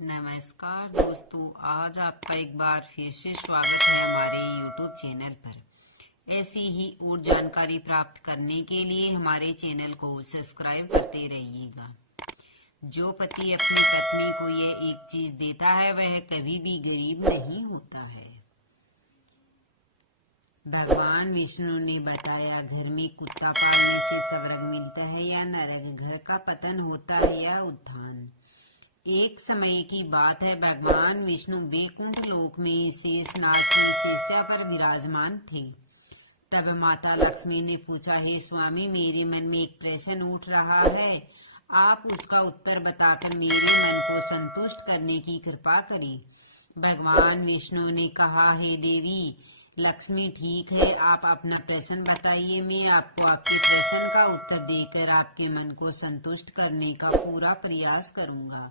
नमस्कार दोस्तों, आज आपका एक बार फिर से स्वागत है हमारे YouTube चैनल पर। ऐसी ही और जानकारी प्राप्त करने के लिए हमारे चैनल को सब्सक्राइब करते रहिएगा। जो पति अपनी पत्नी को यह एक चीज देता है वह कभी भी गरीब नहीं होता है। भगवान विष्णु ने बताया, घर में कुत्ता पालने से स्वर्ग मिलता है या नरक, घर का पतन होता है या उत्थान। एक समय की बात है, भगवान विष्णु वैकुंठ लोक में शेषनाग की शैया पर विराजमान थे। तब माता लक्ष्मी ने पूछा, हे स्वामी, मेरे मन में एक प्रश्न उठ रहा है, आप उसका उत्तर बताकर मेरे मन को संतुष्ट करने की कृपा करें। भगवान विष्णु ने कहा, हे देवी लक्ष्मी, ठीक है, आप अपना प्रश्न बताइए। मैं आपको आपके प्रश्न का उत्तर देकर आपके मन को संतुष्ट करने का पूरा प्रयास करूंगा।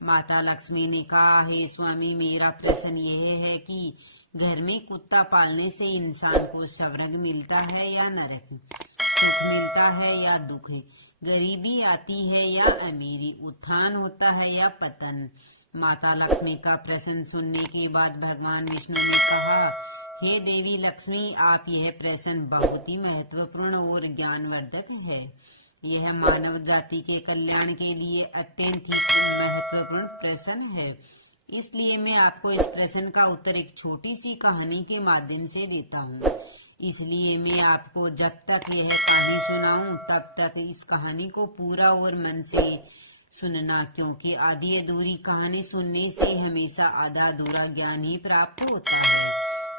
माता लक्ष्मी ने कहा, हे स्वामी, मेरा प्रश्न यह है कि घर में कुत्ता पालने से इंसान को स्वर्ग मिलता है या नरक, सुख मिलता है या दुख, गरीबी आती है या अमीरी, उत्थान होता है या पतन। माता लक्ष्मी का प्रश्न सुनने के बाद भगवान विष्णु ने कहा, हे देवी लक्ष्मी, आप यह प्रश्न बहुत ही महत्वपूर्ण और ज्ञानवर्धक है। यह मानव जाति के कल्याण के लिए अत्यंत ही महत्वपूर्ण प्रश्न है। इसलिए मैं आपको इस प्रश्न का उत्तर एक छोटी सी कहानी के माध्यम से देता हूँ। इसलिए मैं आपको जब तक यह कहानी सुनाऊं तब तक इस कहानी को पूरा और मन से सुनना, क्योंकि आधी अधूरी कहानी सुनने से हमेशा आधा अधूरा ज्ञान ही प्राप्त होता है,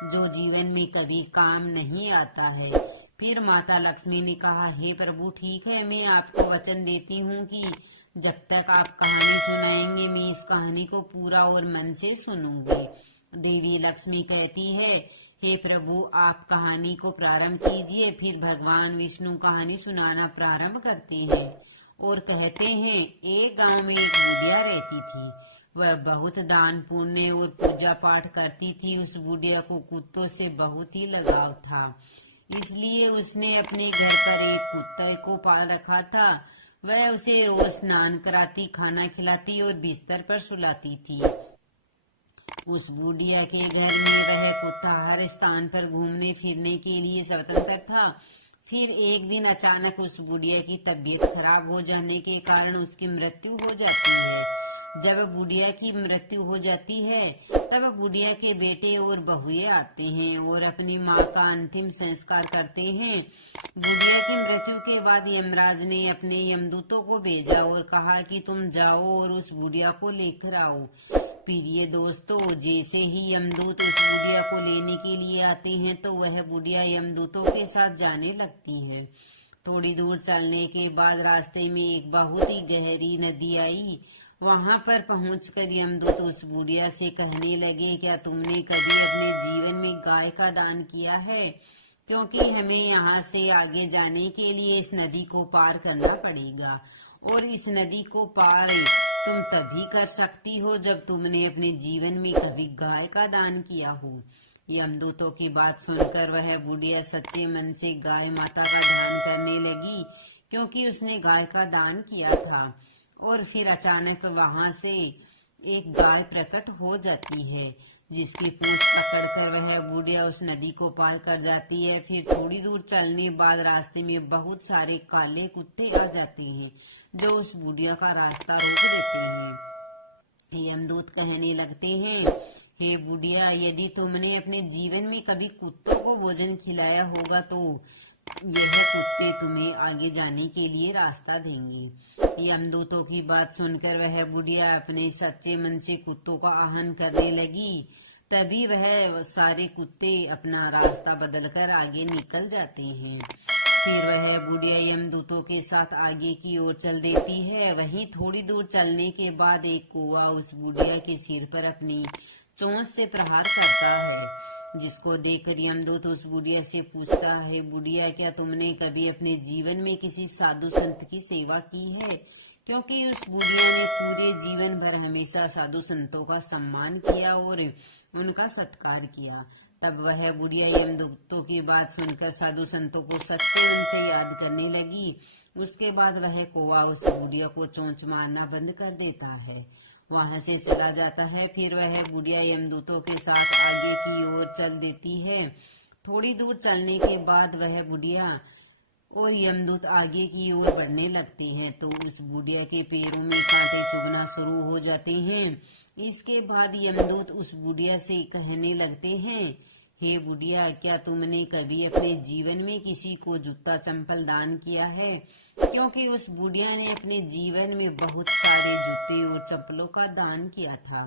जो जीवन में कभी काम नहीं आता है। फिर माता लक्ष्मी ने कहा, हे प्रभु, ठीक है, मैं आपको वचन देती हूँ कि जब तक आप कहानी सुनाएंगे मैं इस कहानी को पूरा और मन से सुनूंगी। देवी लक्ष्मी कहती है, हे प्रभु, आप कहानी को प्रारंभ कीजिए। फिर भगवान विष्णु कहानी सुनाना प्रारंभ करते हैं और कहते हैं, एक गांव में एक बुढ़िया रहती थी। वह बहुत दान पुण्य और पूजा पाठ करती थी। उस बुढ़िया को कुत्तों से बहुत ही लगाव था, इसलिए उसने अपने घर पर एक कुत्ते को पाल रखा था। वह उसे रोज स्नान कराती, खाना खिलाती और बिस्तर पर सुलाती थी। उस बुढ़िया के घर में वह कुत्ता हर स्थान पर घूमने फिरने के लिए स्वतंत्र था। फिर एक दिन अचानक उस बुढ़िया की तबीयत खराब हो जाने के कारण उसकी मृत्यु हो जाती है। जब बुढ़िया की मृत्यु हो जाती है तब बुढ़िया के बेटे और बहुए आते हैं और अपनी माँ का अंतिम संस्कार करते हैं। बुढ़िया की मृत्यु के बाद यमराज ने अपने यमदूतों को भेजा और कहा कि तुम जाओ और उस बुढ़िया को लेकर आओ। प्रिय दोस्तों, जैसे ही यमदूत उस बुढ़िया को लेने के लिए आते हैं तो वह बुढ़िया यमदूतों के साथ जाने लगती है। थोड़ी दूर चलने के बाद रास्ते में एक बहुत ही गहरी नदी आई। वहां पर पहुंचकर यमदूत उस बुढ़िया से कहने लगे, क्या तुमने कभी अपने जीवन में गाय का दान किया है? क्योंकि हमें यहाँ से आगे जाने के लिए इस नदी को पार करना पड़ेगा और इस नदी को पार तुम तभी कर सकती हो जब तुमने अपने जीवन में कभी गाय का दान किया हो। यमदूतों की बात सुनकर वह बुढ़िया सच्चे मन से गाय माता का ध्यान करने लगी, क्योंकि उसने गाय का दान किया था। और फिर अचानक वहां से एक गाय प्रकट हो जाती है, जिसकी पूंछ पकड़कर वह बुढ़िया उस नदी को पार कर जाती है। फिर थोड़ी दूर चलने बाद रास्ते में बहुत सारे काले कुत्ते आ जाते हैं, जो उस बुढ़िया का रास्ता रोक देते हैं। यमदूत कहने लगते हैं, हे बुढ़िया, यदि तुमने अपने जीवन में कभी कुत्तों को भोजन खिलाया होगा तो यह कुत्ते तुम्हें आगे जाने के लिए रास्ता देंगे। यमदूतों की बात सुनकर वह बुढ़िया अपने सच्चे मन से कुत्तों का आहन करने लगी। तभी वह सारे कुत्ते अपना रास्ता बदलकर आगे निकल जाते हैं। फिर वह बुढ़िया यमदूतों के साथ आगे की ओर चल देती है। वहीं थोड़ी दूर चलने के बाद एक कौवा उस बुढ़िया के सिर पर अपनी चोंच से प्रहार करता है, जिसको देखकर यमदूत उस बुढ़िया से पूछता है, बुढ़िया, क्या तुमने कभी अपने जीवन में किसी साधु संत की सेवा की है? क्योंकि उस बुढ़िया ने पूरे जीवन भर हमेशा साधु संतों का सम्मान किया और उनका सत्कार किया। तब वह बुढ़िया यमदूतों की बात सुनकर साधु संतों को सच्चे मन से याद करने लगी। उसके बाद वह कौवा उस बुढ़िया को चोंच मारना बंद कर देता है वहां से चला जाता है। फिर वह बुढ़िया यमदूतों के साथ आगे की ओर चल देती है। थोड़ी दूर चलने के बाद वह बुढ़िया और यमदूत आगे की ओर बढ़ने लगते हैं तो उस बुढ़िया के पैरों में कांटे चुभना शुरू हो जाते हैं। इसके बाद यमदूत उस बुढ़िया से कहने लगते हैं, हे बुढ़िया, क्या तुमने कभी अपने जीवन में किसी को जूता चंपल दान किया है? क्योंकि उस बुढ़िया ने अपने जीवन में बहुत सारे जूते और चप्पलों का दान किया था।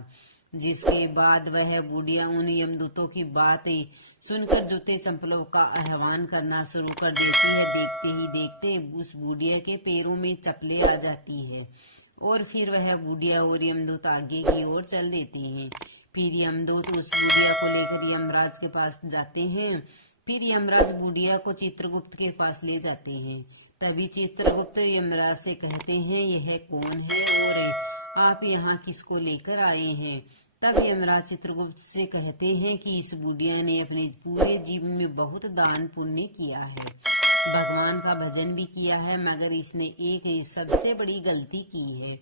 जिसके बाद वह बुढ़िया उन यमदूतों की बातें सुनकर जूते चप्पलों का आह्वान करना शुरू कर देती है। देखते ही देखते उस बुढ़िया के पैरों में चप्पलें आ जाती है और फिर वह बुढ़िया और यमदूत आगे की ओर चल देते हैं। फिर यमदूत उस बुढ़िया को लेकर यमराज के पास जाते हैं। फिर यमराज बुढ़िया को चित्रगुप्त के पास ले जाते हैं। तभी चित्रगुप्त यमराज से कहते हैं, यह कौन है और आप यहाँ किसको लेकर आए हैं? तब यमराज चित्रगुप्त से कहते हैं कि इस बुढ़िया ने अपने पूरे जीवन में बहुत दान पुण्य किया है, भगवान का भजन भी किया है, मगर इसने एक सबसे बड़ी गलती की है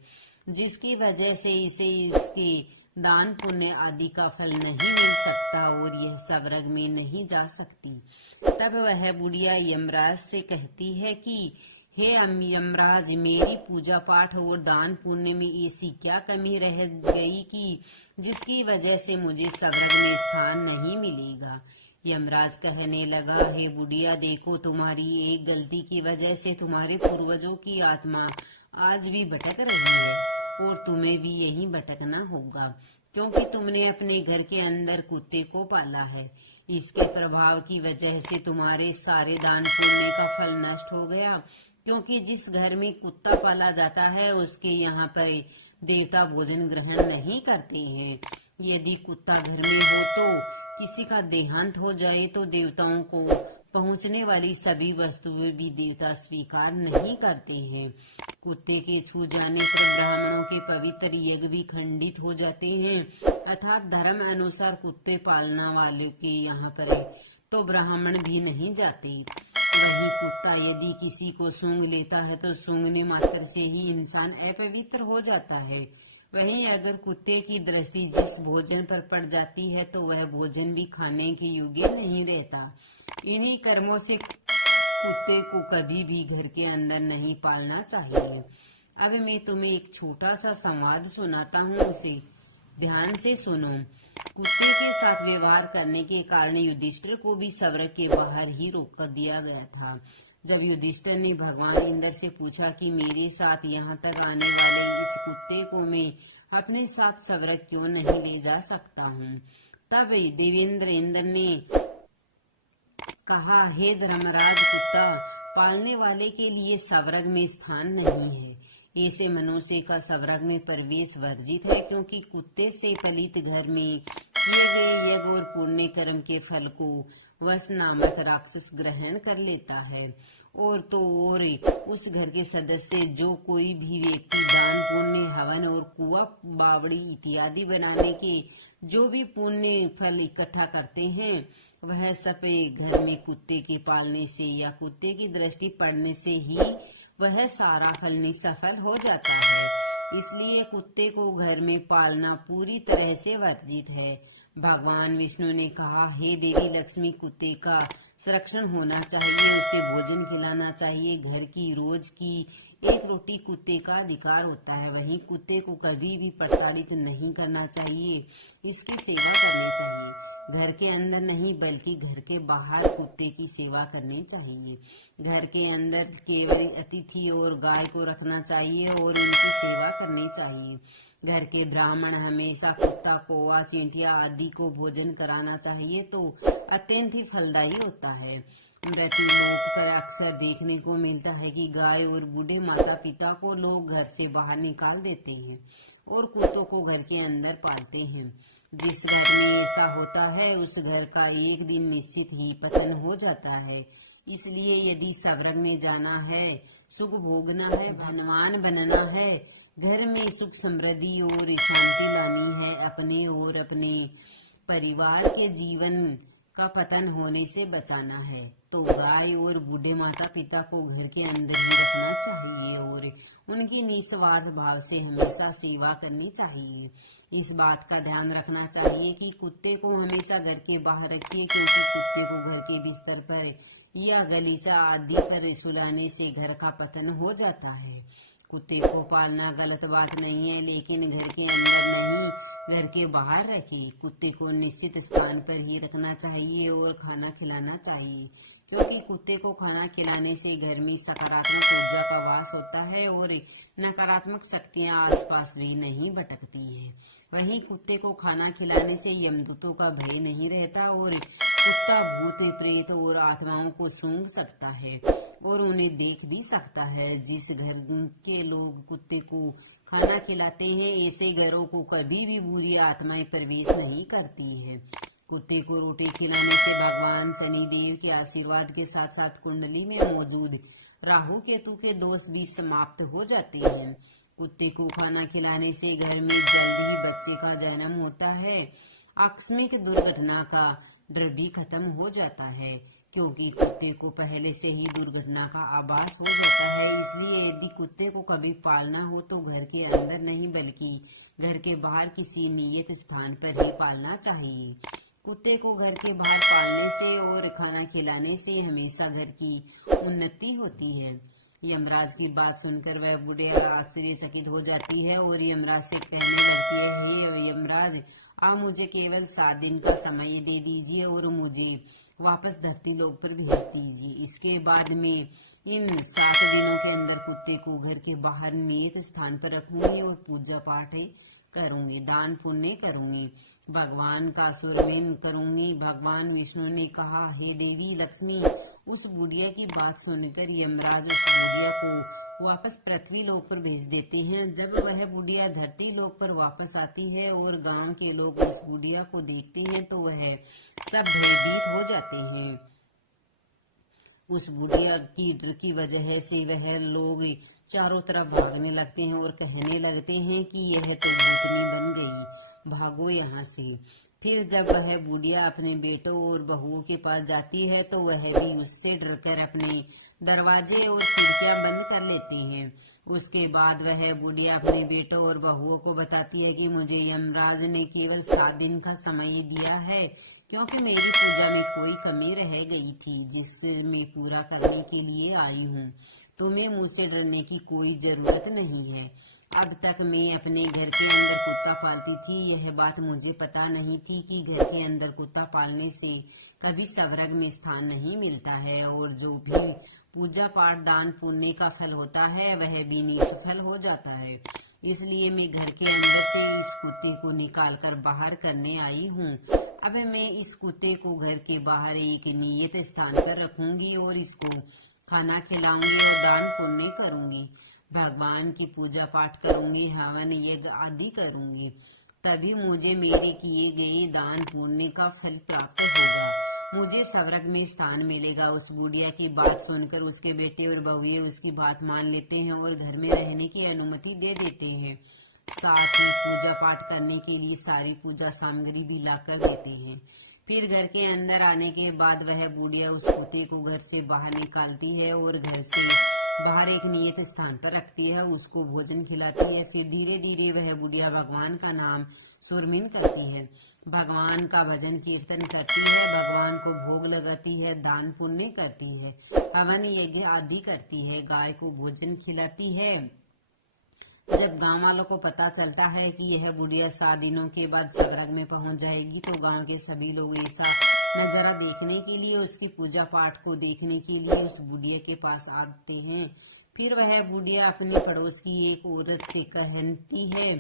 जिसकी वजह से इसे इसके दान पुण्य आदि का फल नहीं मिल सकता और यह स्वर्ग में नहीं जा सकती। तब वह बुढ़िया यमराज से कहती है कि हे यमराज, मेरी पूजा पाठ और दान पुण्य में ऐसी क्या कमी रह गई कि जिसकी वजह से मुझे स्वर्ग में स्थान नहीं मिलेगा? यमराज कहने लगा, हे बुढ़िया, देखो, तुम्हारी एक गलती की वजह से तुम्हारे पूर्वजों की आत्मा आज भी भटक रही है और तुम्हें भी यहीं भटकना होगा, क्योंकि तुमने अपने घर के अंदर कुत्ते को पाला है। इसके प्रभाव की वजह से तुम्हारे सारे दान पुण्य का फल नष्ट हो गया, क्योंकि जिस घर में कुत्ता पाला जाता है उसके यहाँ पर देवता भोजन ग्रहण नहीं करते हैं। यदि कुत्ता घर में हो तो किसी का देहांत हो जाए तो देवताओं को पहुंचने वाली सभी वस्तुएं भी देवता स्वीकार नहीं करते हैं। कुत्ते के छू जाने पर ब्राह्मणों के पवित्र यज्ञ भी खंडित हो जाते हैं, अर्थात धर्म अनुसार कुत्ते पालना वाले के यहाँ पर तो ब्राह्मण भी नहीं जाते। वही कुत्ता यदि किसी को सूंघ लेता है तो सूंघने मात्र से ही इंसान अपवित्र हो जाता है। वहीं अगर कुत्ते की दृष्टि जिस भोजन पर पड़ जाती है तो वह भोजन भी खाने के योग्य नहीं रहता। इन्हीं कर्मों से कुत्ते को कभी भी घर के अंदर नहीं पालना चाहिए। अब मैं तुम्हें एक छोटा सा संवाद सुनाता हूँ, उसे ध्यान से सुनो। कुत्ते के साथ व्यवहार करने के कारण युधिष्ठिर को भी स्वर्ग के बाहर ही रोक दिया गया था। जब युधिष्ठिर ने भगवान इंद्र से पूछा कि मेरे साथ यहाँ तक आने वाले इस कुत्ते को मैं अपने साथ स्वर्ग क्यों नहीं ले जा सकता हूँ, तब देवेंद्र इंद्र ने कहा, हे धर्मराज, कुत्ता पालने वाले के लिए स्वर्ग में स्थान नहीं है। ऐसे मनुष्य का स्वर्ग में प्रवेश वर्जित है, क्योंकि कुत्ते से पलित घर में किए गए यज्ञ और पुण्य कर्म के फल को वश नामक राक्षस ग्रहण कर लेता है। और तो और उस घर के सदस्य जो कोई भी व्यक्ति दान पुण्य हवन और कुआ बावड़ी इत्यादि बनाने के जो भी पुण्य फल इकट्ठा करते हैं वह सब घर में कुत्ते के पालने से या कुत्ते की दृष्टि पड़ने से ही वह सारा फल निसफल हो जाता है। इसलिए कुत्ते को घर में पालना पूरी तरह से वर्जित है। भगवान विष्णु ने कहा, हे देवी लक्ष्मी, कुत्ते का संरक्षण होना चाहिए, उसे भोजन खिलाना चाहिए। घर की रोज की एक रोटी कुत्ते का अधिकार होता है। वहीं कुत्ते को कभी भी प्रताड़ित नहीं करना चाहिए, इसकी सेवा करनी चाहिए। घर के अंदर नहीं बल्कि घर के बाहर कुत्ते की सेवा करनी चाहिए। घर के अंदर केवल अतिथि और गाय को रखना चाहिए और उनकी सेवा करनी चाहिए। घर के ब्राह्मण हमेशा कुत्ता, कौवा, चींटिया आदि को भोजन कराना चाहिए तो अत्यंत ही फलदायी होता है। मृत्युलोक पर अक्सर देखने को मिलता है कि गाय और बूढ़े माता पिता को लोग घर से बाहर निकाल देते हैं और कुत्तों को घर के अंदर पालते हैं। जिस घर में ऐसा होता है उस घर का एक दिन निश्चित ही पतन हो जाता है। इसलिए यदि स्वर्ग में जाना है, सुख भोगना है, धनवान बनना है, घर में सुख समृद्धि और शांति लानी है, अपने और अपने परिवार के जीवन का पतन होने से बचाना है, तो गाय और बूढ़े माता पिता को घर के अंदर ही रखना चाहिए और उनकी निस्वार्थ भाव से हमेशा सेवा करनी चाहिए। इस बात का ध्यान रखना चाहिए कि कुत्ते को हमेशा घर के बाहर रखिए, क्योंकि कुत्ते को घर के बिस्तर पर या गलीचा आदि पर सुलाने से घर का पतन हो जाता है। कुत्ते को पालना गलत बात नहीं है, लेकिन घर के अंदर नहीं, घर के बाहर रखें। कुत्ते को निश्चित स्थान पर ही रखना चाहिए और खाना खिलाना चाहिए, क्योंकि कुत्ते को खाना खिलाने से घर में सकारात्मक ऊर्जा का वास होता है और नकारात्मक शक्तियां आसपास भी नहीं भटकती हैं। वहीं कुत्ते को खाना खिलाने से यमदूतों का भय नहीं रहता और कुत्ता भूत प्रेत और आत्माओं को सूंघ सकता है और उन्हें देख भी सकता है। जिस घर के लोग कुत्ते को खाना खिलाते हैं, ऐसे घरों को कभी भी बुरी आत्माएं प्रवेश नहीं करती हैं। कुत्ते को रोटी खिलाने से भगवान शनि देव के आशीर्वाद के साथ साथ कुंडली में मौजूद राहु केतु के दोष भी समाप्त हो जाते हैं। कुत्ते को खाना खिलाने से घर में जल्द ही बच्चे का जन्म होता है। आकस्मिक दुर्घटना का डर भी खत्म हो जाता है, क्योंकि कुत्ते को पहले से ही दुर्घटना का आभास हो जाता है। इसलिए यदि कुत्ते को कभी पालना हो तो घर के अंदर नहीं, बल्कि घर के बाहर किसी नियत स्थान पर ही पालना चाहिए। कुत्ते को घर के बाहर पालने से और खाना खिलाने से हमेशा घर की उन्नति होती है। यमराज की बात सुनकर वह बुढ़िया आश्चर्यचकित हो जाती है और यमराज से कहने लगती है, हे यमराज, आप मुझे केवल 7 दिन का समय दे दीजिए और मुझे वापस धरती लोक पर भेज दीजिए। इसके बाद में इन 7 दिनों के अंदर कुत्ते को घर के बाहर नियत स्थान पर रखूंगी और पूजा पाठ करूंगी, दान पुण्य करूंगी, भगवान का सुरमेन करूंगी। भगवान विष्णु ने कहा, हे देवी लक्ष्मी। उस बुढ़िया की बात सुनकर यमराज उस बुढ़िया को वापस पृथ्वी लोक पर भेज देते हैं। जब वह बुढ़िया धरती लोक पर वापस आती है और गांव के लोग उस बुढ़िया को देखते हैं तो वह सब भयभीत हो जाते हैं। उस बुढ़िया की डर की वजह से वह लोग चारों तरफ भागने लगते हैं और कहने लगते हैं कि यह तो भूतनी बन गई, भागो यहाँ से। फिर जब वह बुढ़िया अपने बेटों और बहुओं के पास जाती है तो वह भी उससे डरकर अपने दरवाजे और खिड़कियां बंद कर लेती हैं। उसके बाद वह बुढ़िया अपने बेटों और बहुओं को बताती है कि मुझे यमराज ने केवल 7 दिन का समय दिया है, क्योंकि मेरी पूजा में कोई कमी रह गई थी, जिसे मैं पूरा करने के लिए आई हूँ। तुम्हें मुझसे डरने की कोई जरूरत नहीं है। अब तक मैं अपने घर के अंदर कुत्ता पालती थी, यह बात मुझे पता नहीं थी कि घर के अंदर कुत्ता पालने से कभी स्वर्ग में स्थान नहीं मिलता है और जो भी पूजा पाठ दान पुण्य का फल होता है वह भी निष्फल हो जाता है। इसलिए मैं घर के अंदर से इस कुत्ते को निकाल कर बाहर करने आई हूँ। अब मैं इस कुत्ते को घर के बाहर एक नियत स्थान पर रखूंगी और इसको खाना खिलाऊंगी और दान पुण्य करूंगी, भगवान की पूजा पाठ करूंगी, हवन यज्ञ आदि करूंगी। तभी मुझे मेरे किए गए दान पुण्य का फल प्राप्त होगा, मुझे स्वर्ग में स्थान मिलेगा। उस बुढ़िया की बात सुनकर उसके बेटे और बहुए उसकी बात मान लेते हैं और घर में रहने की अनुमति दे देते हैं। साथ ही पूजा पाठ करने के लिए सारी पूजा सामग्री भी लाकर देते हैं। फिर घर के अंदर आने के बाद वह बुढ़िया उस कुत्ते को घर से बाहर निकालती है और घर से बाहर एक नियत स्थान पर रखती है, उसको भोजन खिलाती है। फिर धीरे धीरे वह बुढ़िया भगवान का नाम सुरमिन करती है, भगवान का भजन कीर्तन करती है, भगवान को भोग लगाती है, दान पुण्य करती है, हवन यज्ञ आदि करती है, गाय को भोजन खिलाती है। जब गांव वालों को पता चलता है कि यह बुढ़िया 7 दिनों के बाद स्वर्ग में पहुंच जाएगी तो गांव के सभी लोग ऐसा नजारा देखने के लिए, उसकी पूजा पाठ को देखने के लिए उस बुढ़िया के पास आते हैं। फिर वह बुढ़िया अपने पड़ोस की एक औरत से कहती है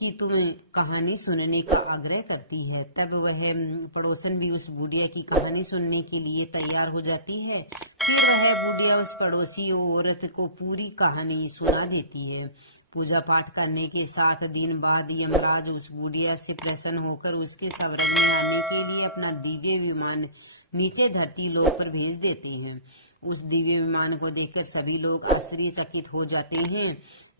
कि तुम्हें कहानी सुनने का आग्रह करती है। तब वह पड़ोसन भी उस बुढ़िया की कहानी सुनने के लिए तैयार हो जाती है। फिर वह बुढ़िया उस पड़ोसी औरत को पूरी कहानी सुना देती है। पूजा पाठ करने के 7 दिन बाद यमराज उस बुढ़िया से प्रसन्न होकर उसके स्वर्ग में आने के लिए अपना दिव्य विमान नीचे धरती लोक पर भेज देते हैं। उस दिव्य विमान को देखकर सभी लोग आश्चर्यचकित हो जाते हैं।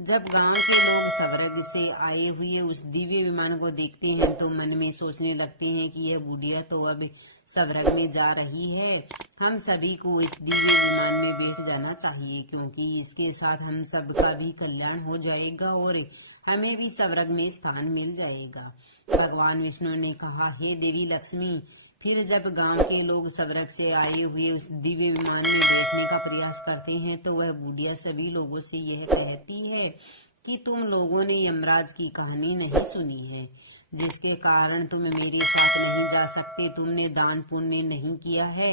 जब गांव के लोग स्वर्ग से आए हुए उस दिव्य विमान को देखते हैं तो मन में सोचने लगते हैं कि यह बुढ़िया तो अब स्वर्ग में जा रही है। हम सभी को इस दिव्य विमान में बैठ जाना चाहिए, क्योंकि इसके साथ हम सबका भी कल्याण हो जाएगा और हमें भी स्वर्ग में स्थान मिल जाएगा। भगवान विष्णु ने कहा, हे देवी लक्ष्मी, फिर जब गांव के लोग स्वर्ग से आए हुए उस दिव्य विमान में बैठने का प्रयास करते हैं तो वह बुढ़िया सभी लोगों से यह कहती है कि तुम लोगों ने यमराज की कहानी नहीं सुनी है, जिसके कारण तुम मेरे साथ नहीं जा सकते। तुमने दान पुण्य नहीं किया है,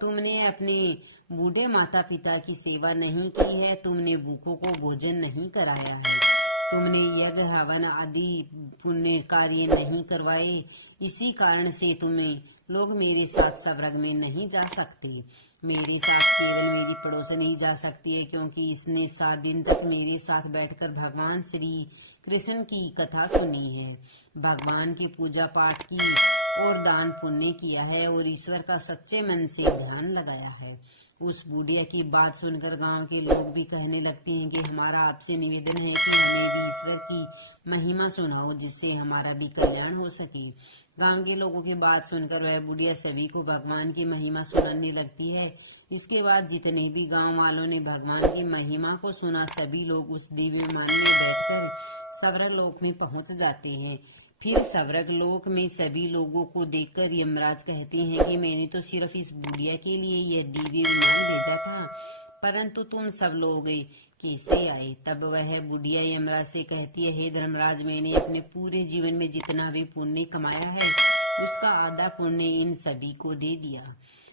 तुमने अपने बूढ़े माता पिता की सेवा नहीं की है, तुमने भूखों को भोजन नहीं कराया है, तुमने यज्ञ हवन आदि पुण्य कार्य नहीं करवाए। इसी कारण से तुम्हें लोग मेरे साथ स्वर्ग में नहीं जा सकते। मेरे साथ केवल मेरी पड़ोसन ही जा सकती है, क्योंकि इसने 7 दिन तक मेरे साथ बैठकर भगवान श्री कृष्ण की कथा सुनी है, भगवान की पूजा पाठ की और दान पुण्य किया है और ईश्वर का सच्चे मन से ध्यान लगाया है। उस बुढ़िया की बात सुनकर गांव के लोग भी कहने लगते हैं कि हमारा आपसे निवेदन है कि हमें भी ईश्वर की महिमा सुनाओ, जिससे हमारा भी कल्याण हो सके। गांव के लोगों की बात सुनकर वह बुढ़िया सभी को भगवान की महिमा सुनाने लगती है। इसके बाद जितने भी गांव वालों ने भगवान की महिमा को सुना, सभी लोग उस दिव्य विमान में बैठकर स्वर्ग लोक में पहुंच जाते हैं। फिर स्वर्ग लोक में सभी लोगों को देखकर यमराज कहते हैं कि मैंने तो सिर्फ इस बुढ़िया के लिए यह दिव्य विमान भेजा था, परंतु तुम सब लोग कैसे आए? तब वह बुढ़िया यमराज से कहती है, हे धर्मराज, मैंने अपने पूरे जीवन में जितना भी पुण्य कमाया है उसका आधा पुण्य इन सभी को दे दिया,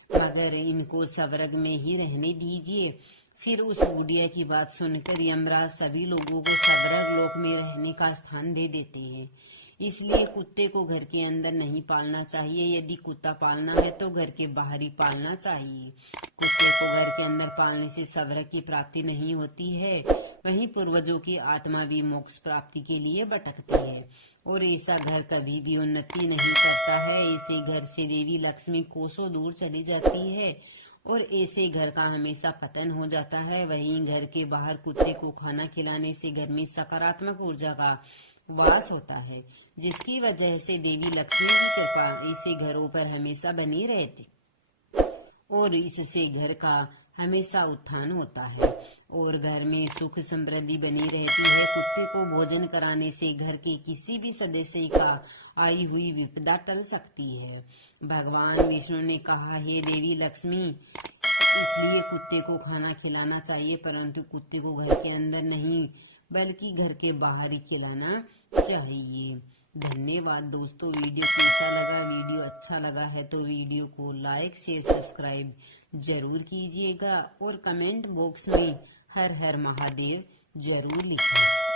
मगर इनको स्वर्ग में ही रहने दीजिए। फिर उस बुढ़िया की बात सुनकर यमराज सभी लोगों को स्वर्ग लोक में रहने का स्थान दे देते हैं। इसलिए कुत्ते को घर के अंदर नहीं पालना चाहिए। यदि कुत्ता पालना है तो घर के बाहर ही पालना चाहिए। कुत्ते को घर के अंदर पालने से स्वर्ग की प्राप्ति नहीं होती है, वहीं पूर्वजों की आत्मा भी मोक्ष प्राप्ति के लिए भटकती है और ऐसा घर कभी भी उन्नति नहीं करता है। ऐसे घर से देवी लक्ष्मी कोसों दूर चली जाती है और ऐसे घर का हमेशा पतन हो जाता है। वहीं घर के बाहर कुत्ते को खाना खिलाने से घर में सकारात्मक ऊर्जा का वास होता है, जिसकी वजह से देवी लक्ष्मी की कृपा ऐसे घरों पर हमेशा बनी रहती और इससे घर का हमेशा उत्थान होता है और घर में सुख समृद्धि बनी रहती है। कुत्ते को भोजन कराने से घर के किसी भी सदस्य का आई हुई विपदा टल सकती है। भगवान विष्णु ने कहा, हे देवी लक्ष्मी, इसलिए कुत्ते को खाना खिलाना चाहिए, परंतु कुत्ते को घर के अंदर नहीं बल्कि घर के बाहर ही खिलाना चाहिए। धन्यवाद दोस्तों। वीडियो कैसा लगा? वीडियो अच्छा लगा है तो वीडियो को लाइक शेयर सब्सक्राइब जरूर कीजिएगा और कमेंट बॉक्स में हर हर महादेव जरूर लिखें।